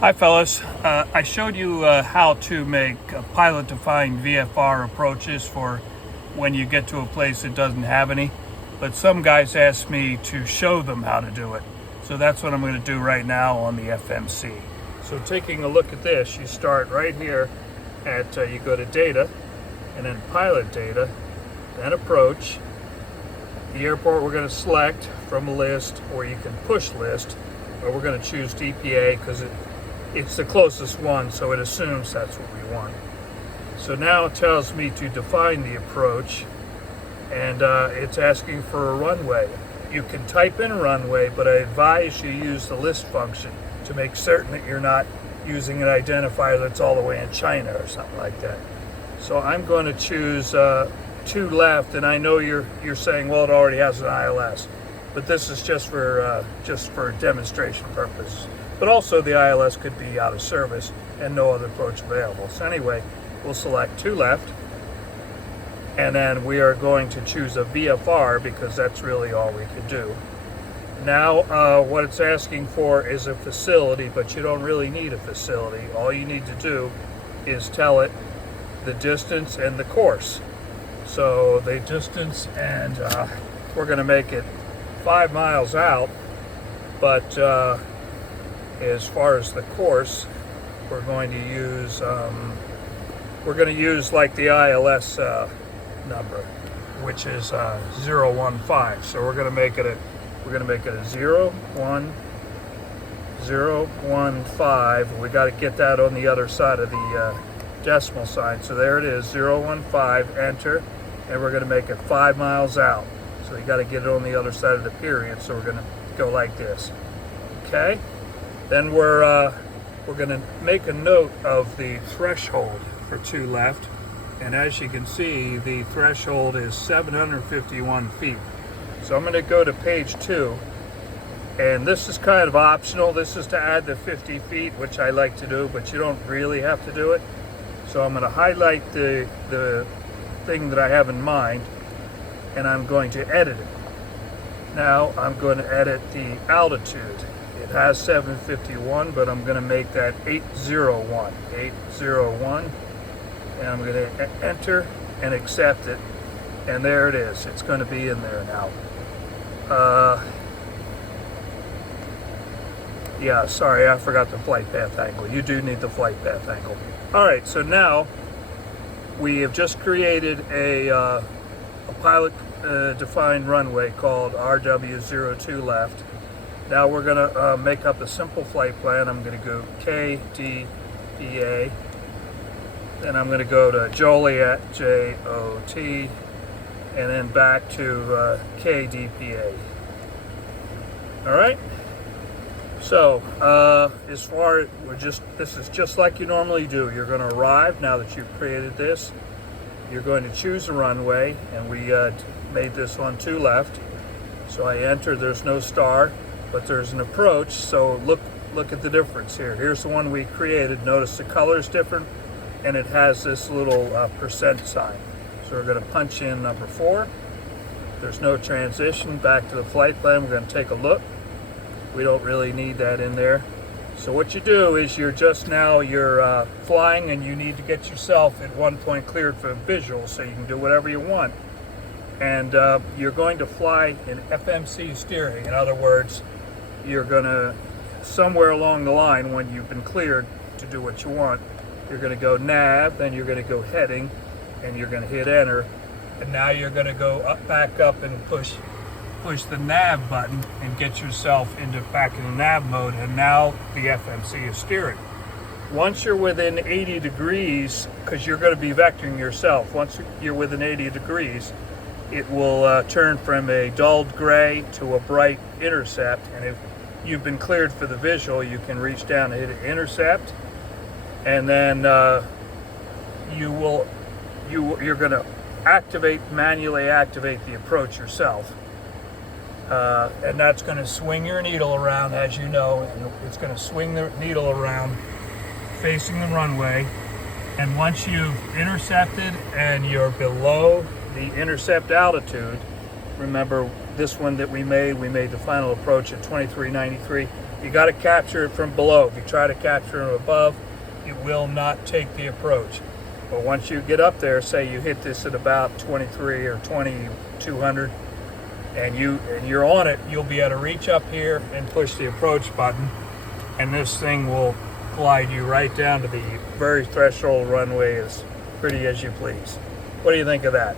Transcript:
Hi fellas, I showed you how to make pilot-defined VFR approaches for when you get to a place that doesn't have any, but some guys asked me to show them how to do it. So that's what I'm going to do right now on the FMC. So taking a look at this, you start right here at, you go to data, and then pilot data, then approach. The airport we're going to select from a list, or you can push list, but we're going to choose DPA because it's the closest one, so it assumes that's what we want. So now it tells me to define the approach, and it's asking for a runway. You can type in runway, but I advise you use the list function to make certain that you're not using an identifier that's all the way in China or something like that. So I'm going to choose 2 left, and I know you're saying, well, it already has an ILS, but this is just for demonstration purposes. But also the ILS could be out of service and no other approach available. So anyway, we'll select 2 left, and then we are going to choose a VFR because that's really all we can do. Now what it's asking for is a facility, but you don't really need a facility. All you need to do is tell it the distance and the course. So the distance, and we're going to make it 5 miles out, but as far as the course, we're going to use like the ILS number, which is 015. So we're going to make it a 01015. We got to get that on the other side of the decimal sign. So there it is, 015. Enter, and we're going to make it 5 miles out. So you got to get it on the other side of the period. So we're going to go like this. Okay. Then we're going to make a note of the threshold for 2 left, and as you can see, the threshold is 751 feet. So I'm going to go to page 2, and this is kind of optional. This is to add the 50 feet, which I like to do, but you don't really have to do it. So I'm going to highlight the thing that I have in mind, and I'm going to edit it. Now I'm going to edit the altitude. It has 751, but I'm going to make that 801, and I'm going to enter and accept it, and there it is. It's going to be in there now. Yeah, sorry, I forgot the flight path angle. You do need the flight path angle. All right, so now we have just created a pilot defined runway called RW02 left. Now we're going to make up a simple flight plan. I'm going to go KDPA, then I'm going to go to Joliet, JOT, and then back to KDPA. All right. So as far this is just like you normally do. You're going to arrive now that you've created this. You're going to choose a runway, and we made this one 2 left. So I enter. There's no star, but there's an approach. So look at the difference here. Here's the one we created. Notice the color is different, and it has this little percent sign. So we're going to punch in number 4. There's no transition. Back to the flight plan. We're going to take a look. We don't really need that in there. So what you do is you're flying, and you need to get yourself at one point cleared for visual so you can do whatever you want. And you're going to fly in FMC steering. In other words, you're going to, somewhere along the line when you've been cleared to do what you want, you're going to go nav, then you're going to go heading, and you're going to hit enter. And now you're going to go back up and push the nav button and get yourself back in the nav mode, and now the FMC is steering. Once you're within 80 degrees, because you're going to be vectoring yourself, once you're within 80 degrees, it will turn from a dulled gray to a bright intercept, and if you've been cleared for the visual, you can reach down and hit intercept, and then you're going to manually activate the approach yourself. And that's going to swing your needle around, as you know, and it's going to swing the needle around facing the runway. And once you've intercepted and you're below the intercept altitude, remember this one that we made the final approach at 2393. You got to capture it from below. If you try to capture it above, it will not take the approach. But once you get up there, say you hit this at about 23 or 2200, and you're on it, you'll be able to reach up here and push the approach button, and this thing will glide you right down to the very threshold runway as pretty as you please. What do you think of that?